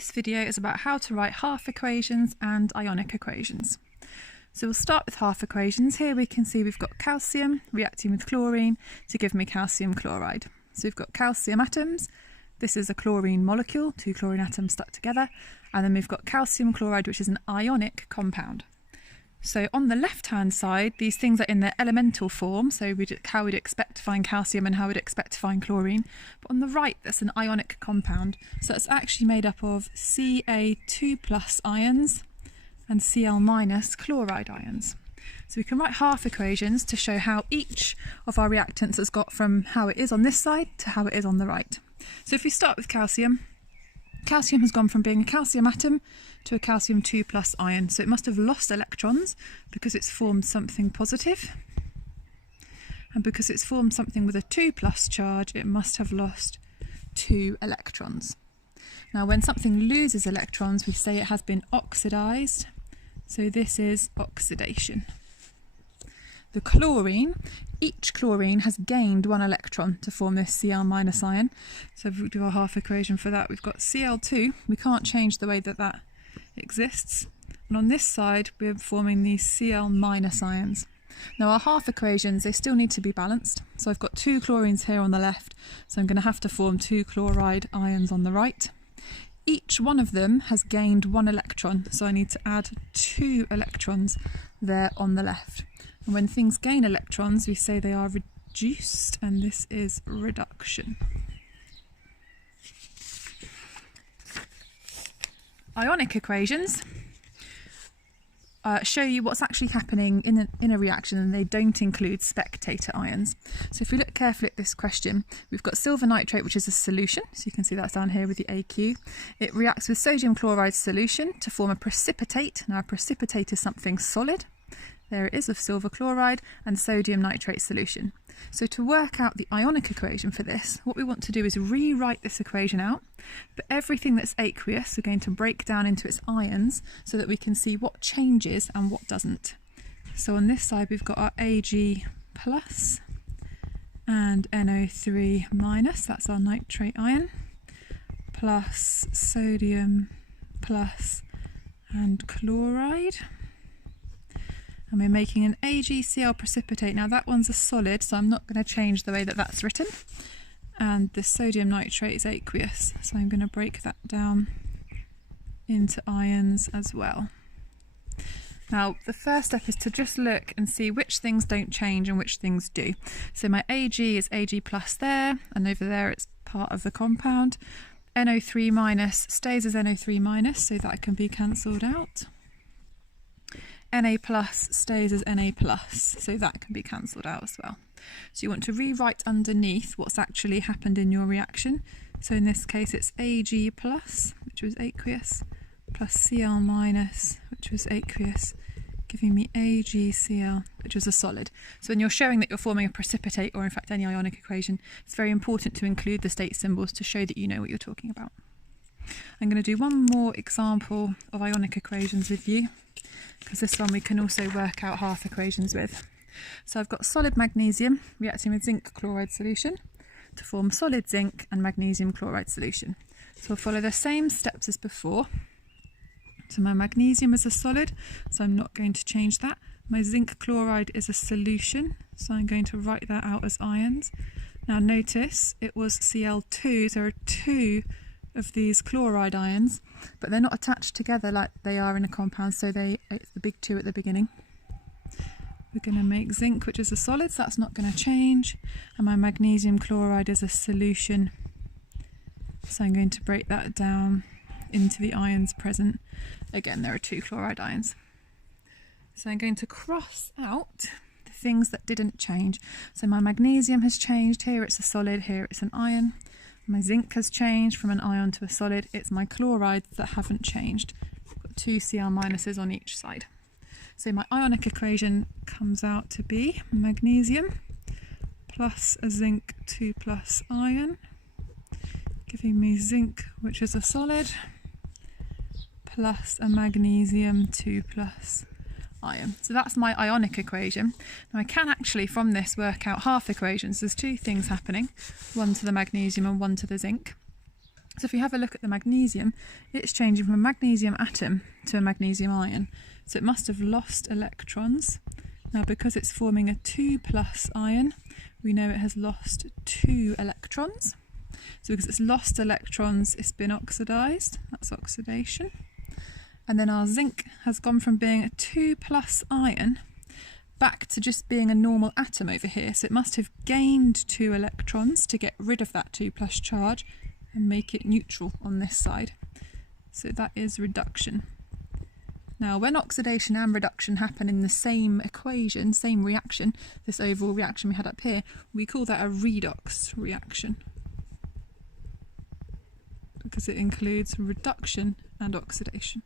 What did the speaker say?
This video is about how to write half equations and ionic equations. So we'll start with half equations. Here we can see we've got calcium reacting with chlorine to give me calcium chloride. So we've got calcium atoms. This is a chlorine molecule, two chlorine atoms stuck together. And then we've got calcium chloride, which is an ionic compound. So on the left-hand side, these things are in their elemental form, so how we'd expect to find calcium and how we'd expect to find chlorine. But on the right, that's an ionic compound. So it's actually made up of Ca2+ ions and Cl- chloride ions. So we can write half equations to show how each of our reactants has got from how it is on this side to how it is on the right. So if we start with calcium, calcium has gone from being a calcium atom to a calcium 2+ ion. So it must have lost electrons because it's formed something positive. And because it's formed something with a 2+ charge, it must have lost 2 electrons. Now when something loses electrons, we say it has been oxidized. So this is oxidation. The chlorine, each chlorine has gained 1 electron to form this Cl- ion. So if we do our half equation for that, we've got Cl2. We can't change the way that exists. And on this side, we're forming these Cl- ions. Now our half equations, they still need to be balanced. So I've got 2 chlorines here on the left. So I'm going to have to form 2 chloride ions on the right. Each one of them has gained 1 electron. So I need to add 2 electrons there on the left. And when things gain electrons, we say they are reduced, and this is reduction. Ionic equations show you what's actually happening in a reaction, and they don't include spectator ions. So if we look carefully at this question, we've got silver nitrate, which is a solution. So you can see that's down here with the AQ. It reacts with sodium chloride solution to form a precipitate. Now a precipitate is something solid. There it is of silver chloride and sodium nitrate solution. So to work out the ionic equation for this, what we want to do is rewrite this equation out, but everything that's aqueous we're going to break down into its ions so that we can see what changes and what doesn't. So on this side we've got our Ag+ and NO3-, that's our nitrate ion, plus sodium plus and chloride. And we're making an AgCl precipitate. Now that one's a solid, so I'm not going to change the way that that's written. And the sodium nitrate is aqueous, so I'm going to break that down into ions as well. Now the first step is to just look and see which things don't change and which things do. So my Ag is Ag+ there, and over there it's part of the compound. NO3- stays as NO3-, so that can be cancelled out. Na+ stays as Na+, so that can be cancelled out as well. So you want to rewrite underneath what's actually happened in your reaction. So in this case it's Ag+, which was aqueous, plus Cl-, which was aqueous, giving me AgCl, which was a solid. So when you're showing that you're forming a precipitate, or in fact any ionic equation, it's very important to include the state symbols to show that you know what you're talking about. I'm going to do one more example of ionic equations with you, because this one we can also work out half equations with. So I've got solid magnesium reacting with zinc chloride solution to form solid zinc and magnesium chloride solution. So we'll follow the same steps as before. So my magnesium is a solid, so I'm not going to change that. My zinc chloride is a solution, so I'm going to write that out as ions. Now notice it was Cl2, there are 2 of these chloride ions, but they're not attached together like they are in a compound, so it's the big 2 at the beginning. We're going to make zinc, which is a solid, so that's not going to change, and my magnesium chloride is a solution, so I'm going to break that down into the ions present. Again, there are 2 chloride ions. So I'm going to cross out the things that didn't change. So my magnesium has changed, here it's a solid, here it's an ion. My zinc has changed from an ion to a solid. It's my chlorides that haven't changed. I've got 2 Cl- on each side. So my ionic equation comes out to be magnesium plus a zinc 2+ ion, giving me zinc, which is a solid, plus a magnesium 2+ ion. So that's my ionic equation. Now I can actually from this work out half equations. There's 2 things happening, one to the magnesium and one to the zinc. So if we have a look at the magnesium, it's changing from a magnesium atom to a magnesium ion. So it must have lost electrons. Now because it's forming a 2+ ion, we know it has lost 2 electrons. So because it's lost electrons, it's been oxidised. That's oxidation. And then our zinc has gone from being a 2+ ion back to just being a normal atom over here. So it must have gained 2 electrons to get rid of that 2+ charge and make it neutral on this side. So that is reduction. Now when oxidation and reduction happen in the same equation, same reaction, this overall reaction we had up here, we call that a redox reaction, because it includes reduction and oxidation.